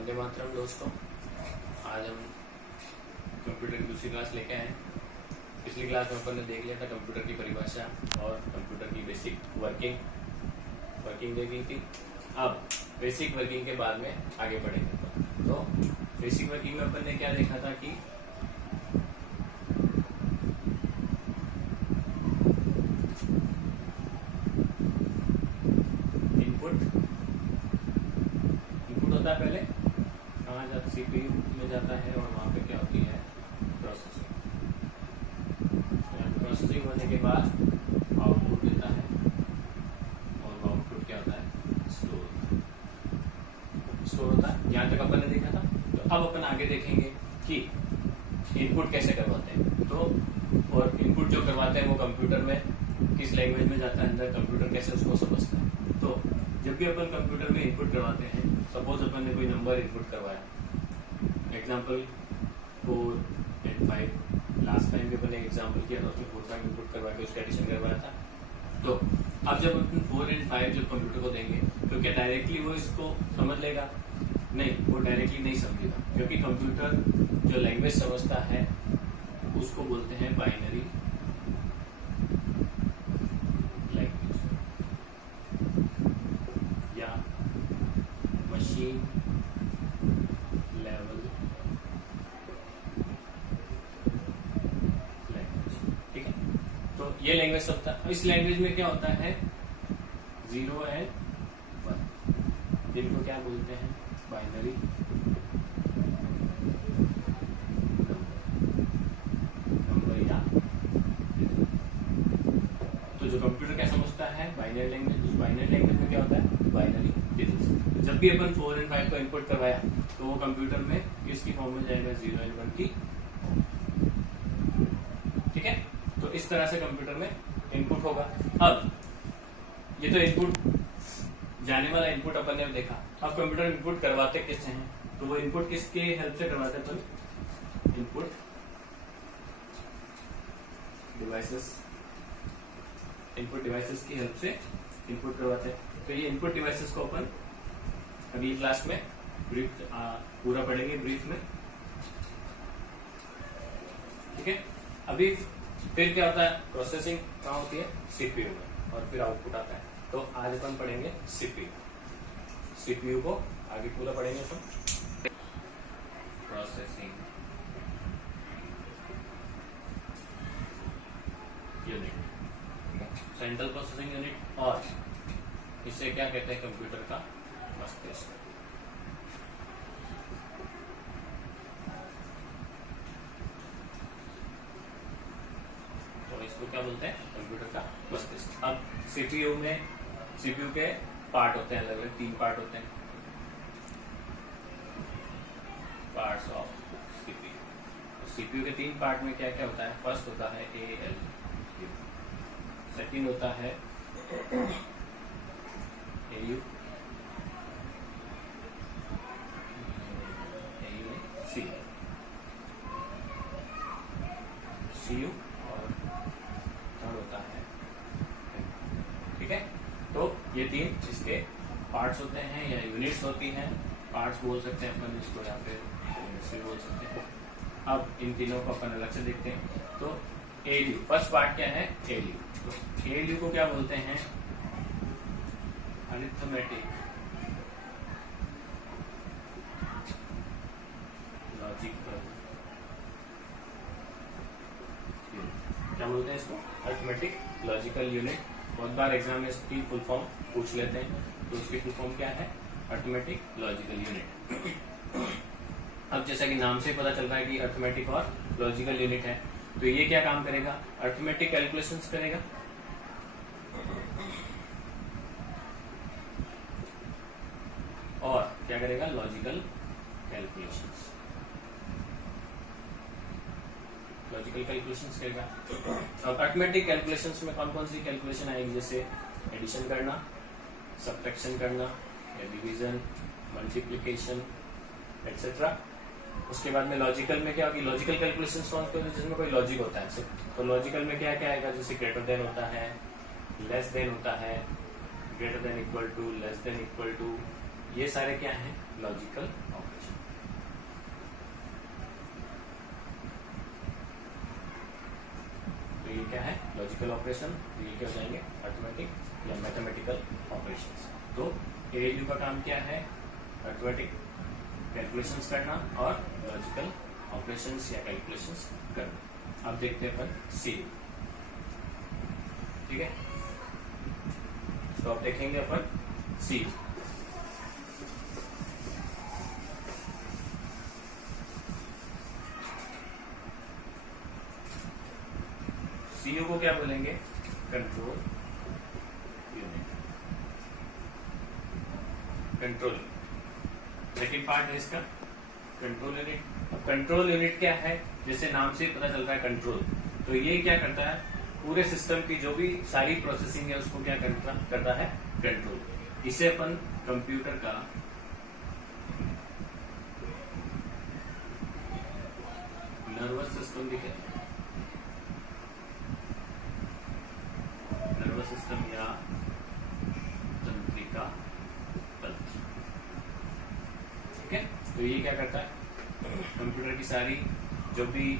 वंदे मातरम दोस्तों। आज हम कंप्यूटर की दूसरी क्लास लेके आए हैं। पिछली क्लास में अपन ने देख लिया था कंप्यूटर की परिभाषा और कंप्यूटर की बेसिक वर्किंग देख ली थी। अब बेसिक वर्किंग के बाद में आगे बढ़ेंगे। तो बेसिक वर्किंग में अपन ने क्या देखा था कि इनपुट होता है, पहले कहाँ जाता, सीपीयू में जाता है और वहाँ पे क्या होती है, प्रोसेसिंग होने के बाद आउटपुट देता है और वो आउटपुट क्या होता है, स्टोर होता है। यहाँ तक अपन ने देखा था। तो अब अपन आगे देखेंगे कि इनपुट कैसे करवाते हैं। तो और इनपुट जो करवाते हैं वो कंप्यूटर में किस लैंग्वेज में जाता है अंदर, कंप्यूटर कैसे उसको समझता है। तो जब भी अपन कंप्यूटर में इनपुट करवाते हैं, सपोज अपन ने कोई नंबर इनपुट करवाया, एग्जाम्पल 4 and 5, लास्ट टाइम भी अपन ने एग्जाम्पल किया था, उसमें 4 5 इनपुट करवा के उसका एडिशन करवाया था। तो अब जब अपन 4 and 5 जब कंप्यूटर को देंगे तो क्या डायरेक्टली वो इसको समझ लेगा? नहीं, वो डायरेक्टली नहीं समझेगा, क्योंकि कंप्यूटर जो लैंग्वेज समझता है उसको बोलते हैं बाइनरी लैंग्वेज या मशीन लेवल लैंग्वेज। ठीक है, तो ये लैंग्वेज समझता है। इस लैंग्वेज में क्या होता है, 0 and 1, जिनको क्या बोलते हैं, बाइनरी नंबर या। तो जो कंप्यूटर क्या समझता है, बाइनरी लैंग्वेज। उस बाइनरी लैंग्वेज में क्या होता है, बाइनरी डिजिट्स। जब भी अपन 4 and 5 को इनपुट करवाया तो वो कंप्यूटर में किसकी फॉर्म में जाएगा, 0 and 1 की। ठीक है, तो इस तरह से कंप्यूटर में इनपुट होगा। अब ये तो इनपुट जाने वाला इनपुट अपन ने देखा। अब कंप्यूटर इनपुट करवाते किससे हैं, तो वो इनपुट किसके हेल्प से करवाते हैं, तो इनपुट डिवाइसेस की हेल्प से इनपुट करवाते हैं। तो ये इनपुट डिवाइसेस को अपन अगली क्लास में ब्रीफ पूरा पढ़ेंगे, ब्रीफ में। ठीक है, अभी फिर क्या होता है, प्रोसेसिंग कहाँ होती है, सीपीयू में, और फिर आउटपुट आता है। तो आज अपन पढ़ेंगे सीपीयू को आगे पूरा पढ़ेंगे अपन। Processing unit, central processing unit, और इसे क्या कहते हैं, कंप्यूटर का मस्तिष्क। तो इसको क्या बोलते हैं, कंप्यूटर का मस्तिष्क। अब सीपीयू के पार्ट होते हैं, अलग अलग 3 पार्ट होते हैं, पार्ट्स ऑफ सीपीयू। सीपीयू के 3 पार्ट में क्या क्या होता है, फर्स्ट होता है ALU, सेकंड होता है AU, CU, और थर्ड होता है। ठीक है, तो ये 3 इसके पार्ट्स होते हैं या यूनिट्स होती हैं। पार्ट्स बोल सकते हैं अपन इसको, या फिर यूनिट्स भी बोल सकते हैं। अब इन तीनों को अपन अलग से देखते हैं। तो ALU, फर्स्ट पार्ट क्या है, ALU। तो ALU को क्या बोलते हैं, अरिथमेटिक लॉजिकल। क्या बोलते हैं इसको, अरिथमेटिक लॉजिकल यूनिट। बहुत बार एग्जाम में इसकी फुल फॉर्म पूछ लेते हैं, तो उसकी फुल फॉर्म क्या है, अरिथमेटिक लॉजिकल यूनिट। अब जैसा कि नाम से पता चल रहा है कि अरिथमेटिक और लॉजिकल यूनिट है, तो ये क्या काम करेगा, अरिथमेटिक कैलकुलेशंस करेगा, और क्या करेगा, लॉजिकल कैलकुलेशंस करेगा। अब अरिथमेटिक कैलकुलेशंस में कौन कौन सी कैलकुलेशन आएगी, जैसे एडिशन करना, सब्ट्रैक्शन करना, या डिवीजन, मल्टीप्लिकेशन, एक्सेट्रा। उसके बाद में लॉजिकल में क्या होगी, लॉजिकल कैलकुलेशंस कौन कौन, जिसमें कोई लॉजिक होता है। तो लॉजिकल में क्या क्या आएगा, जैसे ग्रेटर देन होता है, लेस देन होता है, greater than equal to, less than equal to, ये सारे क्या हैं, लॉजिकल ऑपरेशन। तो ये क्या है, लॉजिकल ऑपरेशन। तो ये क्या हो जाएंगे, अरिथमेटिक या मैथमेटिकल ऑपरेशंस। तो एएलयू का काम क्या है, अरिथमेटिक कैलकुलेशंस करना और लॉजिकल ऑपरेशंस या कैलकुलेशंस करना। अब देखते हैं अपन सी, ठीक है। तो अब देखेंगे अपन सी। सीयू को क्या बोलेंगे, control unit. Control second part है इसका, कंट्रोल यूनिट। अब कंट्रोल यूनिट क्या है, जैसे नाम से पता चल रहा है कंट्रोल, तो ये क्या करता है, पूरे सिस्टम की जो भी सारी प्रोसेसिंग है उसको क्या करता है, कंट्रोल। इसे अपन कंप्यूटर का नर्वस सिस्टम भी कहते हैं, नर्वस सिस्टम या तंत्रिका तंत्र, ठीक है। तो ये क्या करता है, कंप्यूटर की सारी जो भी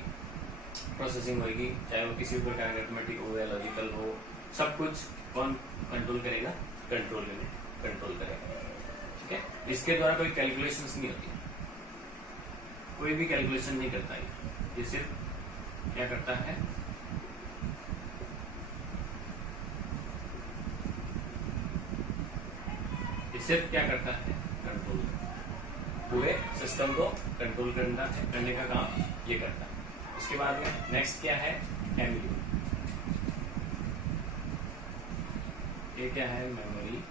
प्रोसेसिंग होगी, चाहे वो किसी प्रकार का अरिथमेटिक हो या लॉजिकल हो, सब कुछ कौन कंट्रोल करेगा, कंट्रोल यूनिट कंट्रोल करेगा, ठीक है। इसके द्वारा कोई कैलकुलेशंस नहीं होती, कोई भी कैलकुलेशन नहीं करता ये सिर्फ क्या करता है, ये सिर्फ क्या करता है, कंट्रोल। पूरे सिस्टम को कंट्रोल करने का काम ये करता है। उसके बाद में नेक्स्ट क्या है, एमयू। ये क्या है, मेमोरी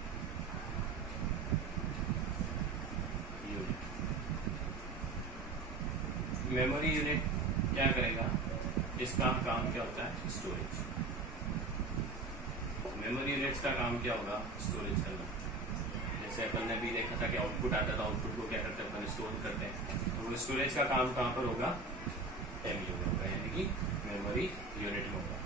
यूनिट। मेमोरी यूनिट क्या करेगा, इसका काम क्या होता है, स्टोरेज। मेमोरी यूनिट्स का काम क्या होगा, स्टोरेज करना। जैसे अपन ने भी देखा था कि आउटपुट आता था, आउटपुट को क्या करते हैं, अपन स्टोर करते हैं। तो वो स्टोरेज का काम कहाँ पर होगा, एमयू में होगा, यानी कि मेमोरी यूनिट में होगा।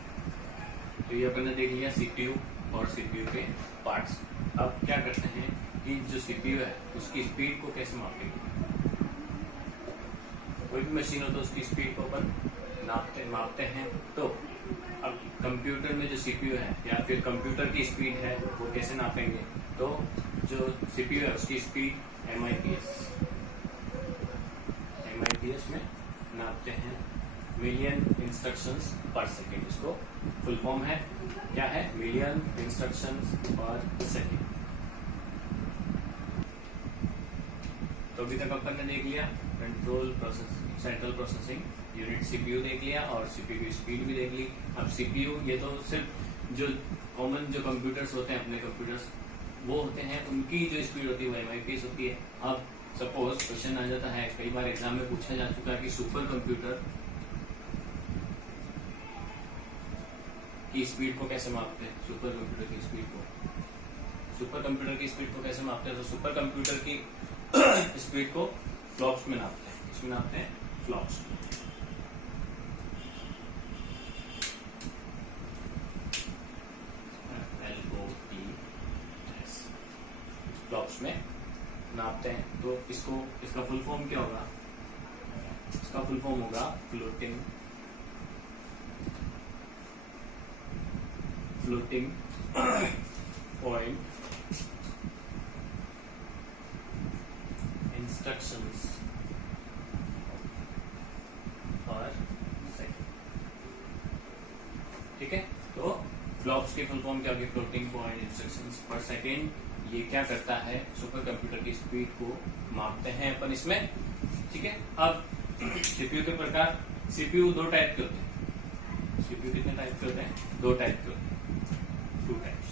तो ये अपन ने देख लिया सीपीयू और सीपीयू के पार्ट्स। अब क्या करते हैं कि जो सीपीयू है उसकी स्पीड को कैसे मापेंगे। कोई भी मशीन हो तो उसकी स्पीड को अपन मापते हैं। तो अब कंप्यूटर में जो सीपीयू है या फिर कंप्यूटर की स्पीड है वो कैसे नापेंगे, तो जो सीपीयू है उसकी स्पीड एमआईपीएस में नापते हैं, मिलियन इंस्ट्रक्शंस पर सेकेंड। इसको फुल फॉर्म है, क्या है, मिलियन इंस्ट्रक्शंस पर सेकेंड। तो अभी तक अपन ने देख लिया control process, central processing unit CPU देख लिया और सीपीयू की स्पीड भी देख ली। अब सीपीयू ये तो सिर्फ जो कॉमन जो कंप्यूटर्स होते हैं, अपने कंप्यूटर्स वो होते हैं, उनकी जो स्पीड होती है वो एमआईपीएस होती है। अब सपोज क्वेश्चन आ जाता है, कई बार एग्जाम में पूछा जा चुका है कि सुपर कंप्यूटर की स्पीड को कैसे मापते हैं, सुपर कंप्यूटर की स्पीड को कैसे मापते हैं। तो सुपर कंप्यूटर की स्पीड को फ्लॉप्स में नापते हैं, इसमें नापते हैं फ्लॉप्स में। फ्लॉप्स में नापते हैं। तो इसका फुल फॉर्म क्या होगा, इसका फुल फॉर्म होगा फ्लोटिंग पॉइंट इंस्ट्रक्शंस पर सेकेंड, ठीक है। तो फ्लॉप्स की फुल फॉर्म क्या होगी, फ्लोटिंग पॉइंट इंस्ट्रक्शंस पर सेकेंड। ये क्या करता है, सुपर कंप्यूटर की स्पीड को मापते हैं अपन इसमें, ठीक है। अब सीपीयू के प्रकार, सीपीयू दो टाइप के होते हैं। सीपीयू कितने टाइप के होते हैं, दो टाइप के होते हैं, 2 टाइप्स।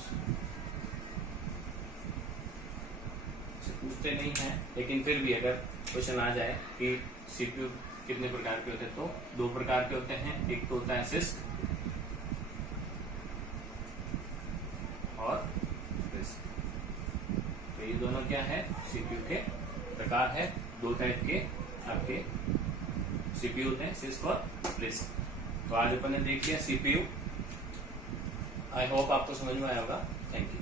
पूछते नहीं है लेकिन फिर भी अगर क्वेश्चन आ जाए कि सीपीयू कितने प्रकार के होते हैं, तो 2 प्रकार के होते हैं। एक तो होता है सिस्क और रिस्क। तो ये दोनों क्या है, सीपीयू के प्रकार है। 2 टाइप के आपके सीपीयू होते हैं, सिस्क और रिस्क। तो आज अपन ने देख लिया सीपीयू। आई होप आपको समझ में आया होगा। Thank you.